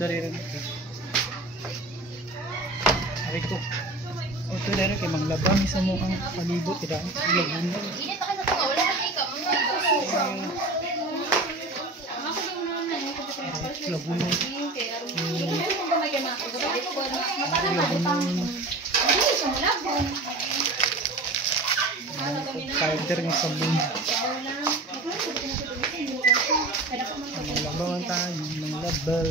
dari rin. Ari ko. Ito dari kay manglabang sa mo ang palibot ira. Laguna. Laguna. Powder ng sabon. Labangan tayo ng label.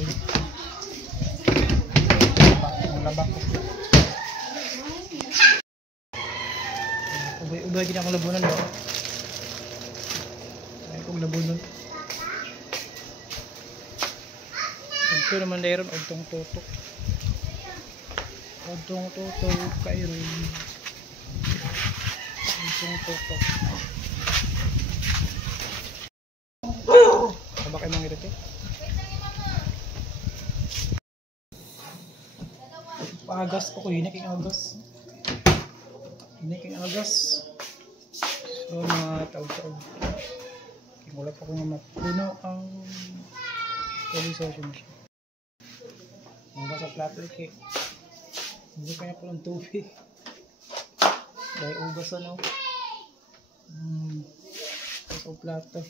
Labak ko. Ubay kita akong labunan ba? Ay kong labunan. Ito naman dahil ugtong tutok. Ugtong tutok kayo rin. Ugtong tutok. Sabak kayo mga ito? Paagas po ko, hinik yung agas. Hinik yung agas. So mga taog-taog. Wala pa ko nga mapuno ang realisasyon mo siya. Mga sa plato eh. Hindi kaya po ng tubig. Dahil ugas ano. Sa plato.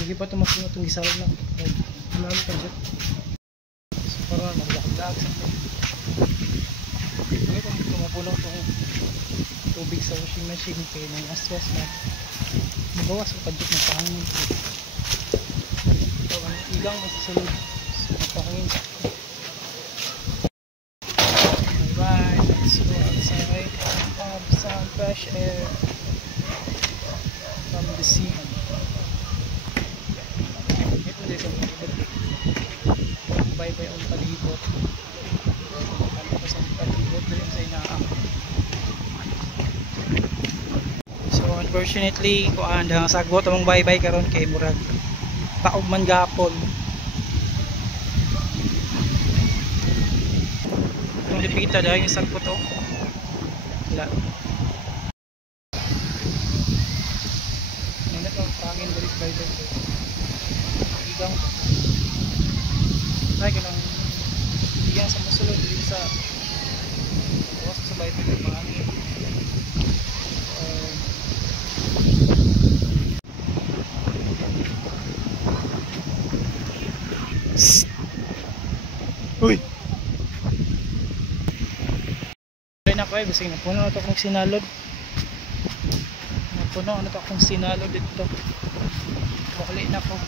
Hindi pa ito masunod itong gisalog lang. Malalo pa dyan. So parang naglakad-laag sa ito. Ngayon kung tumapulang itong tubig sa washing machine kaya ng aswas na magawas ko kadjok ng pahangin. So ilang masasalog sa pahangin. Bye bye. Let's go outside and have some fresh air from the sea. Bye-bye ang palibot. Ano ko sa palibot na yun sa inaak. So unfortunately, kuan hang sagot among bye-bye karon kay murag taog man gapon. Yung lipita dahil yung sagot to. Wala. Nangat ang pangin balik bye-bye. Igang ay kanang diyan sa masulod dito sa was sa bayad ng pangin. Uy. Dai na ko ay bisig na puno na to akong sinalod. Napuno na to akong sinalod dito. Bukli na ko.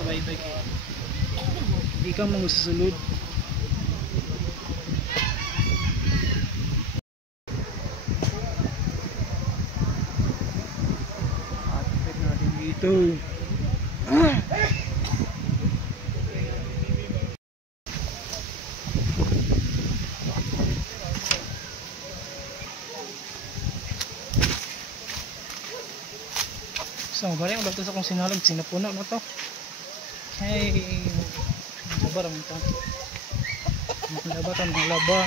sa baybay kay di ka magsusulod. Atipid natin dito. So, balik ko sa kung sinalog, sinapuno na to. Hey, laba naman to. Laba to, laba.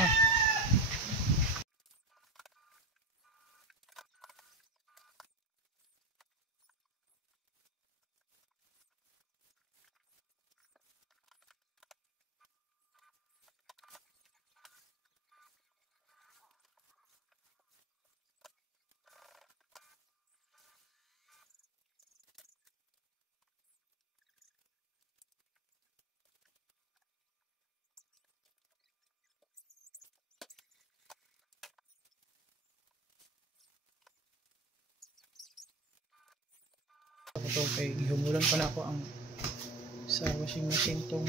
Ito kay humulan pa na ako ang sa washing machine tong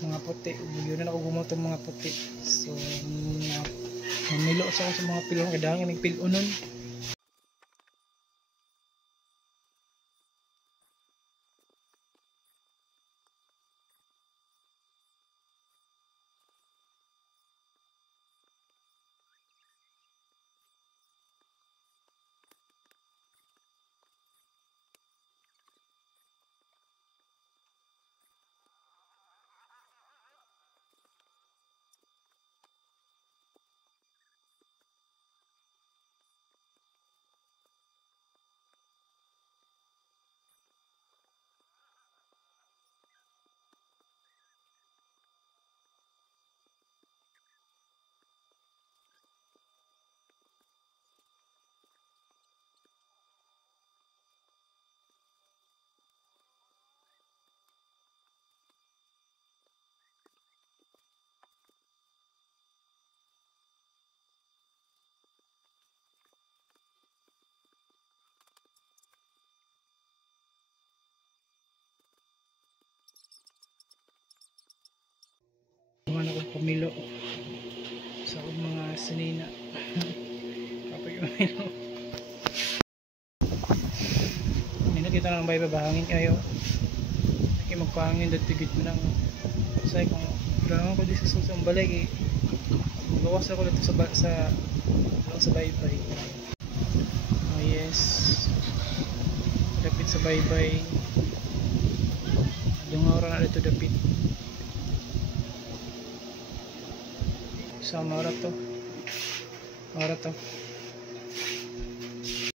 mga puti. Yun na ako gumawa tong mga puti. So namilo sa ako sa mga pilon kaya dahil may pilonon. Mga akong pamilo sa akong mga sinina. Kapag pamilo. Hindi kita lang ba bahangin kayo. Hindi magpahangin dati tigit mo lang. Kasi kung kailangan ko dito sa susang balay magawas ako dito sa baybay. Oh yes. Dapit sa baybay. Dungaw na dito dapit. Sa oras to.